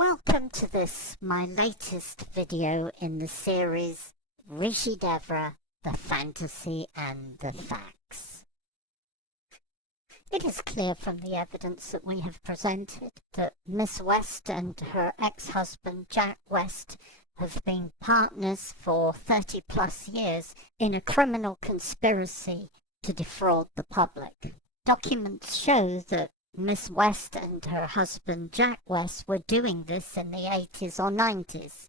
Welcome to this, my latest video in the series Rishi Devra, the Fantasy and the Facts. It is clear from the evidence that we have presented that Miss West and her ex-husband Jack West have been partners for 30 plus years in a criminal conspiracy to defraud the public. Documents show that Miss West and her husband Jack West were doing this in the 80s or 90s.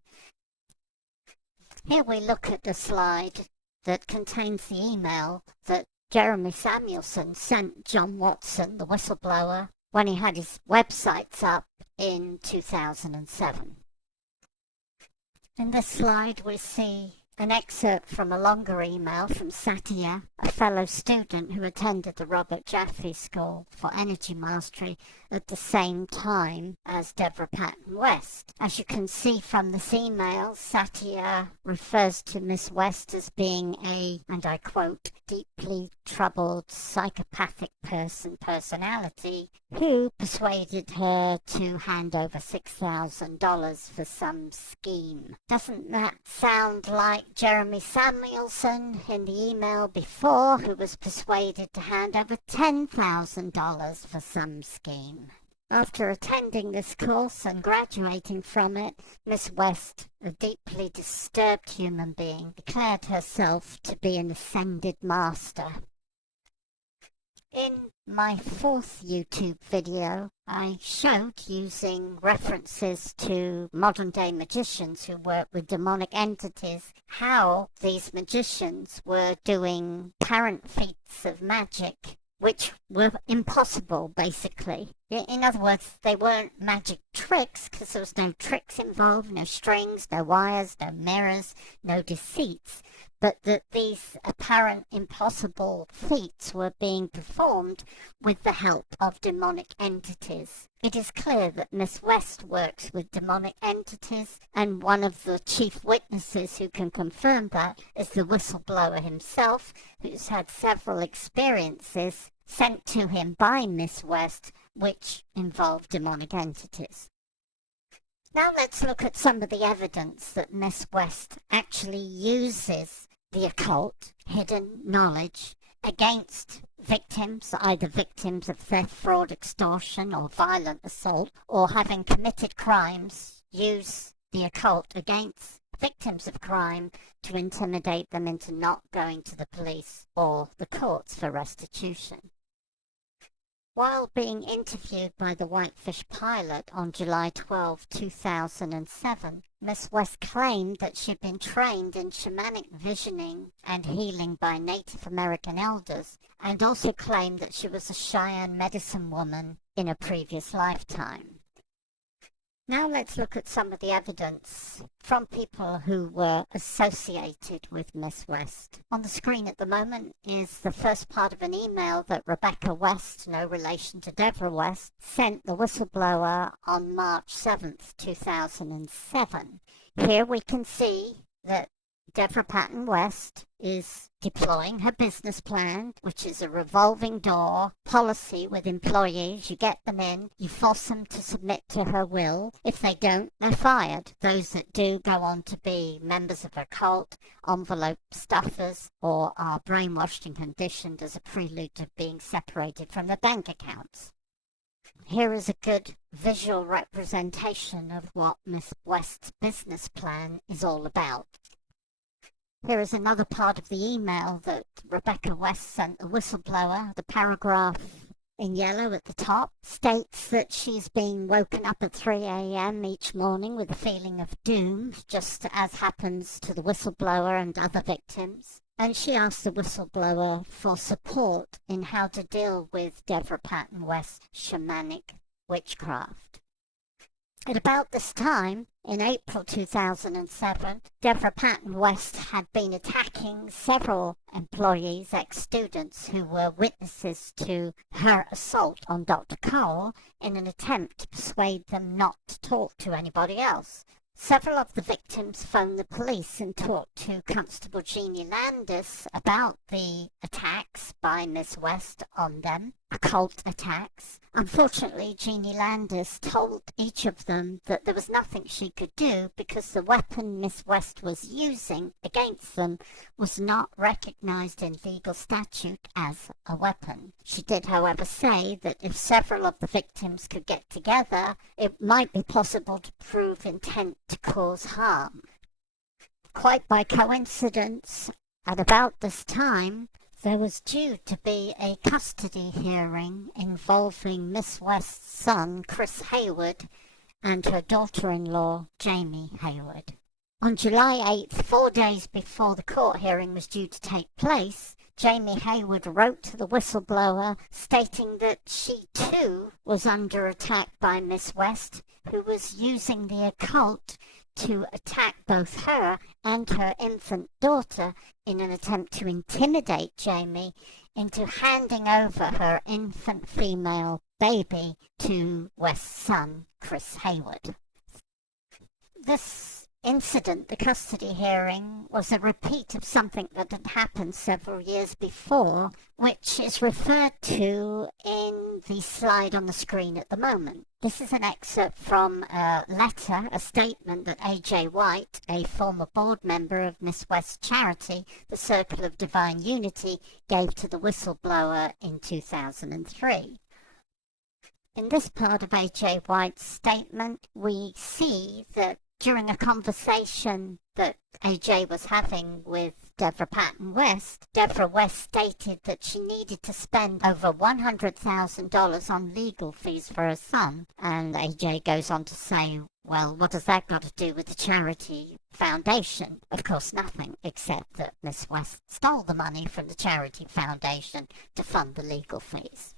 Here we look at a slide that contains the email that Jeremy Samuelson sent John Watson, the whistleblower, when he had his websites up in 2007. In this slide we see an excerpt from a longer email from Satya, a fellow student who attended the Robert Jaffe School for Energy Mastery at the same time as Devra Patton West. As you can see from this email, Satya refers to Miss West as being a, and I quote, deeply troubled psychopathic personality who persuaded her to hand over $6,000 for some scheme. Doesn't that sound like Jeremy Samuelson in the email before, who was persuaded to hand over $10,000 for some scheme? After attending this course and graduating from it, Miss West, a deeply disturbed human being, declared herself to be an ascended master. In my fourth YouTube video, I showed, using references to modern-day magicians who work with demonic entities, how these magicians were doing apparent feats of magic which were impossible, basically. In other words, they weren't magic tricks because there was no tricks involved, no strings, no wires, no mirrors, no deceits, but that these apparent impossible feats were being performed with the help of demonic entities. It is clear that Miss West works with demonic entities, and one of the chief witnesses who can confirm that is the whistleblower himself, who's had several experiences sent to him by Miss West which involve demonic entities. Now let's look at some of the evidence that Miss West actually uses the occult, hidden knowledge, against victims, either victims of theft, fraud, extortion, or violent assault, or having committed crimes, use the occult against victims of crime to intimidate them into not going to the police or the courts for restitution. While being interviewed by the Whitefish pilot on July 12, 2007, Miss West claimed that she'd been trained in shamanic visioning and healing by Native American elders, and also claimed that she was a Cheyenne medicine woman in a previous lifetime. Now let's look at some of the evidence from people who were associated with Miss West. On the screen at the moment is the first part of an email that Rebecca West, no relation to Devra West, sent the whistleblower on March 7th, 2007. Here we can see that Devra Patton West is deploying her business plan, which is a revolving door policy with employees. You get them in, you force them to submit to her will. If they don't, they're fired. Those that do go on to be members of her cult, envelope stuffers, or are brainwashed and conditioned as a prelude to being separated from their bank accounts. Here is a good visual representation of what Miss West's business plan is all about. Here is another part of the email that Rebecca West sent the whistleblower. The paragraph in yellow at the top states that she's being woken up at 3 a.m. each morning with a feeling of doom, just as happens to the whistleblower and other victims. And she asked the whistleblower for support in how to deal with Devra Patton West's shamanic witchcraft. At about this time, in April 2007, Devra Patton West had been attacking several employees, ex-students, who were witnesses to her assault on Dr. Cole in an attempt to persuade them not to talk to anybody else. Several of the victims phoned the police and talked to Constable Jeannie Landis about the attacks by Miss West on them. occult attacks. Unfortunately, Jeannie Landis told each of them that there was nothing she could do because the weapon Miss West was using against them was not recognized in legal statute as a weapon. She did, however, say that if several of the victims could get together, it might be possible to prove intent to cause harm. Quite by coincidence, at about this time, there was due to be a custody hearing involving Miss West's son, Chris Hayward, and her daughter-in-law, Jamie Hayward. On July 8th, 4 days before the court hearing was due to take place, Jamie Hayward wrote to the whistleblower stating that she too was under attack by Miss West, who was using the occult to attack both her and her infant daughter in an attempt to intimidate Jamie into handing over her infant female baby to West's son, Chris Hayward. This incident, the custody hearing, was a repeat of something that had happened several years before, which is referred to in the slide on the screen at the moment. This is an excerpt from a letter, a statement that A.J. White, a former board member of Miss West's charity, the Circle of Divine Unity, gave to the whistleblower in 2003. In this part of A.J. White's statement, we see that during a conversation that A.J. was having with Devra Patton West, Devra West stated that she needed to spend over $100,000 on legal fees for her son. And A.J. goes on to say, well, what has that got to do with the charity foundation? Of course, nothing, except that Miss West stole the money from the charity foundation to fund the legal fees.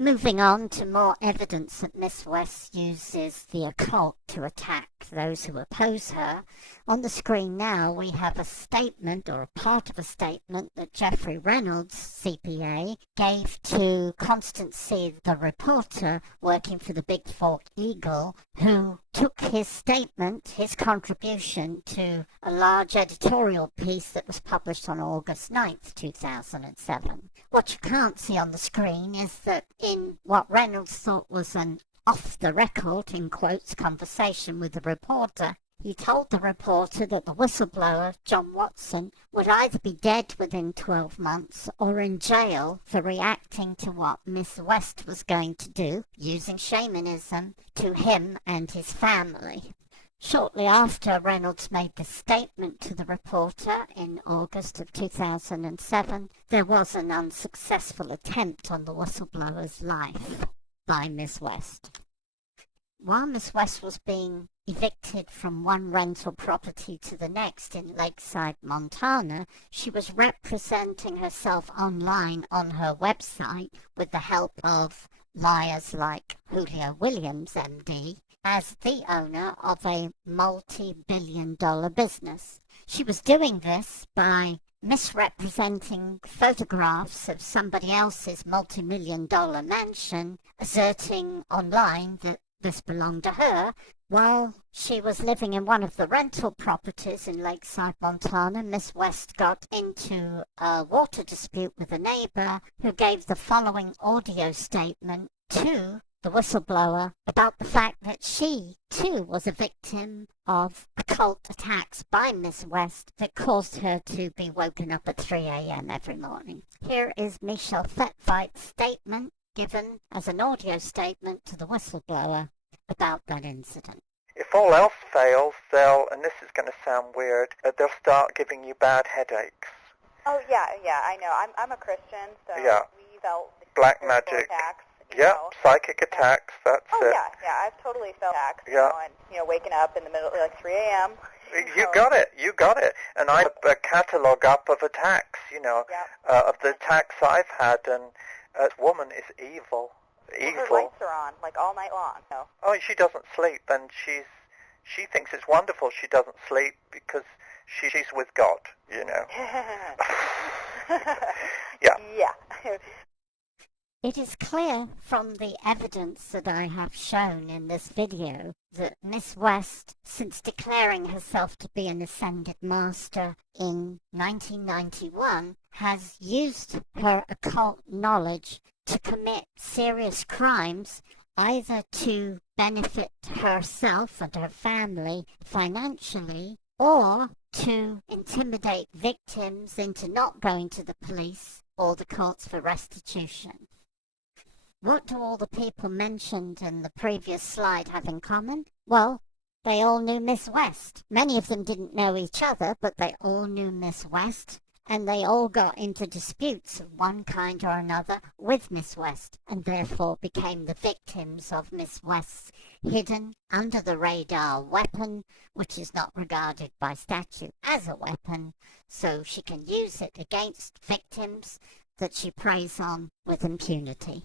Moving on to more evidence that Miss West uses the occult to attack those who oppose her. On the screen now we have a statement, or a part of a statement, that Jeffrey Reynolds, CPA, gave to Constancy, the reporter working for the Big Fork Eagle, who took his statement, his contribution, to a large editorial piece that was published on August 9th, 2007. What you can't see on the screen is that in what Reynolds thought was an off-the-record, in quotes, conversation with the reporter, he told the reporter that the whistleblower, John Watson, would either be dead within 12 months or in jail for reacting to what Miss West was going to do, using shamanism, to him and his family. Shortly after Reynolds made the statement to the reporter in August of 2007, there was an unsuccessful attempt on the whistleblower's life by Miss West. While Miss West was being evicted from one rental property to the next in Lakeside, Montana, she was representing herself online on her website with the help of liars like Julio Williams, MD, as the owner of a multi-billion-dollar business. She was doing this by misrepresenting photographs of somebody else's multi-million-dollar mansion, asserting online that this belonged to her, while she was living in one of the rental properties in Lakeside, Montana. Miss West got into a water dispute with a neighbor who gave the following audio statement to the whistleblower about the fact that she, too, was a victim of occult attacks by Miss West that caused her to be woken up at 3 a.m. every morning. Here is Michelle Fetvite's statement given as an audio statement to the whistleblower about that incident. If all else fails, and this is going to sound weird, they'll start giving you bad headaches. Oh, yeah, I know. I'm a Christian, so yeah. We felt black magic. Attacks, yep, psychic attacks, that's it. Oh, yeah, I've totally felt attacks, yeah. And, waking up in the middle, like 3 a.m. You got it. And I have a catalogue up of attacks, of the attacks I've had, and this woman is evil. Well, her lights are on, like, all night long. So. Oh, she doesn't sleep, and she thinks it's wonderful she doesn't sleep because she's with God, Yeah. Yeah. It is clear from the evidence that I have shown in this video that Miss West, since declaring herself to be an ascended master in 1991, has used her occult knowledge to commit serious crimes, either to benefit herself and her family financially, or to intimidate victims into not going to the police or the courts for restitution. What do all the people mentioned in the previous slide have in common? Well, they all knew Miss West. Many of them didn't know each other, but they all knew Miss West, and they all got into disputes of one kind or another with Miss West, and therefore became the victims of Miss West's hidden, under-the-radar weapon, which is not regarded by statute as a weapon, so she can use it against victims that she preys on with impunity.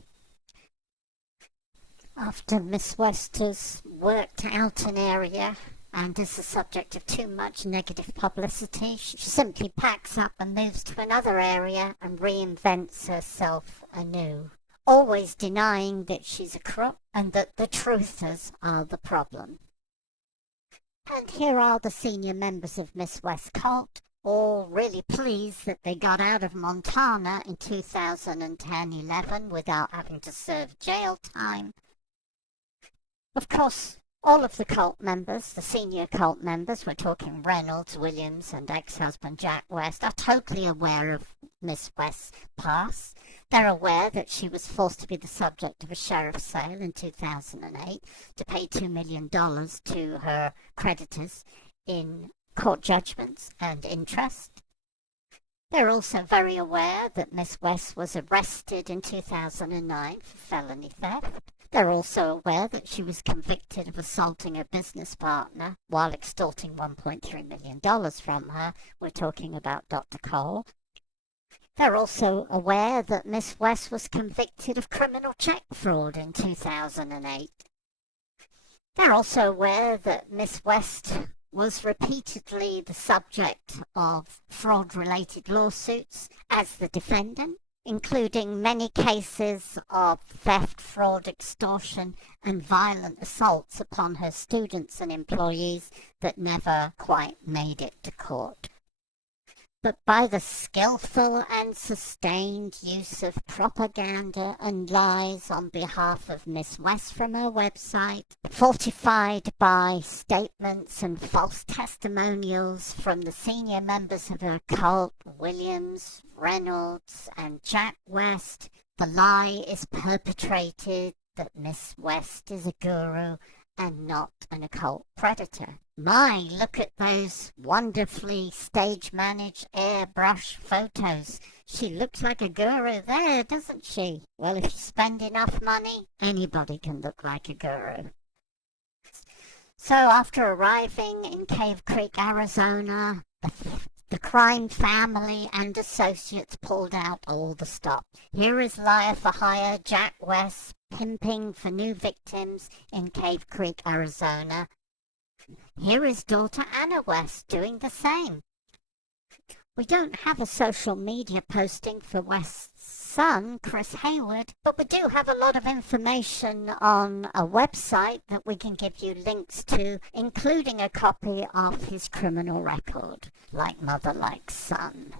After Miss West has worked out an area and is the subject of too much negative publicity, she simply packs up and moves to another area and reinvents herself anew, always denying that she's a crook and that the truthers are the problem. And here are the senior members of Miss West's cult, all really pleased that they got out of Montana in 2010-11 without having to serve jail time. Of course, all of the cult members, the senior cult members, we're talking Reynolds, Williams, and ex-husband Jack West, are totally aware of Miss West's past. They're aware that she was forced to be the subject of a sheriff's sale in 2008 to pay $2 million to her creditors in court judgments and interest. They're also very aware that Miss West was arrested in 2009 for felony theft. They're also aware that she was convicted of assaulting her business partner while extorting $1.3 million from her. We're talking about Dr. Cole. They're also aware that Miss West was convicted of criminal check fraud in 2008. They're also aware that Miss West was repeatedly the subject of fraud-related lawsuits as the defendant, including many cases of theft, fraud, extortion, and violent assaults upon her students and employees that never quite made it to court. But by the skillful and sustained use of propaganda and lies on behalf of Miss West from her website, fortified by statements and false testimonials from the senior members of her cult, Williams, Reynolds, and Jack West, the lie is perpetrated that Miss West is a guru and not an occult predator. My, look at those wonderfully stage-managed airbrush photos. She looks like a guru there, doesn't she? Well, if you spend enough money, anybody can look like a guru. So after arriving in Cave Creek, Arizona, the crime family and associates pulled out all the stops. Here is liar for hire Jack West pimping for new victims in Cave Creek, Arizona. Here is daughter Anna West doing the same. We don't have a social media posting for West's son, Chris Hayward, but we do have a lot of information on a website that we can give you links to, including a copy of his criminal record, Like Mother, Like Son.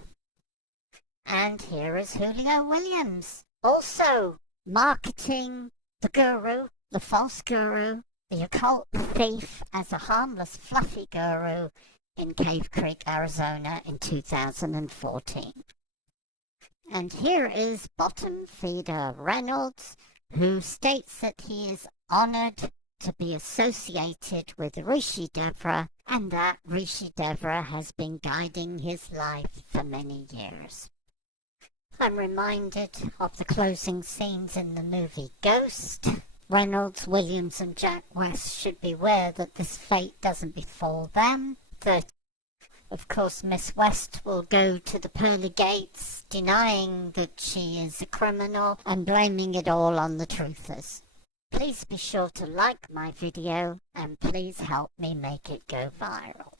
And here is Julio Williams, also marketing the guru, the false guru, the occult thief as a harmless, fluffy guru in Cave Creek, Arizona in 2014. And here is bottom feeder Reynolds, who states that he is honored to be associated with Rishi Devra and that Rishi Devra has been guiding his life for many years. I'm reminded of the closing scenes in the movie Ghost. Reynolds, Williams, and Jack West should beware that this fate doesn't befall them. That, of course, Miss West will go to the pearly gates, denying that she is a criminal and blaming it all on the truthers. Please be sure to like my video and please help me make it go viral.